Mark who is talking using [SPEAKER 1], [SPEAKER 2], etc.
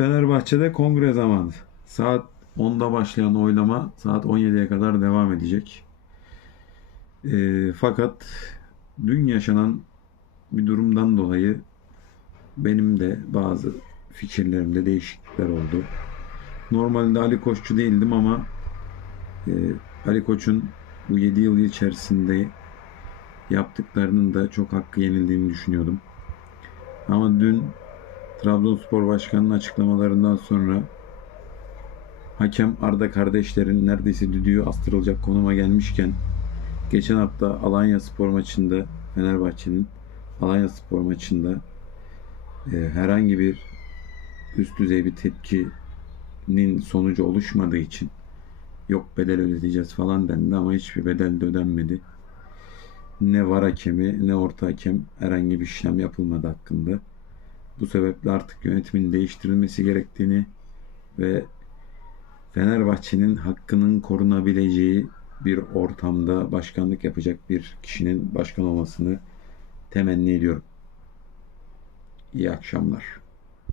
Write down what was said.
[SPEAKER 1] Fenerbahçe'de kongre zamanı. Saat 10'da başlayan oylama saat 17'ye kadar devam edecek. Ee, fakat dün yaşanan bir durumdan dolayı benim de bazı fikirlerimde değişiklikler oldu. Normalde Ali Koççu değildim ama e, Ali Koç'un bu 7 yıl içerisinde yaptıklarının da çok hakkı yenildiğini düşünüyordum. Ama dün Trabzonspor Başkanı'nın açıklamalarından sonra hakem Arda kardeşlerin neredeyse düdüğü astırılacak konuma gelmişken geçen hafta Alanya Spor maçında Fenerbahçe'nin Alanya Spor maçında e, herhangi bir üst düzey bir tepkinin sonucu oluşmadığı için yok bedel ödeyeceğiz falan dendi ama hiçbir bedel de ödenmedi. Ne var hakemi ne orta hakem herhangi bir işlem yapılmadı hakkında. Bu sebeple artık yönetimin değiştirilmesi gerektiğini ve Fenerbahçe'nin hakkının korunabileceği bir ortamda başkanlık yapacak bir kişinin başkan olmasını temenni ediyorum. İyi akşamlar.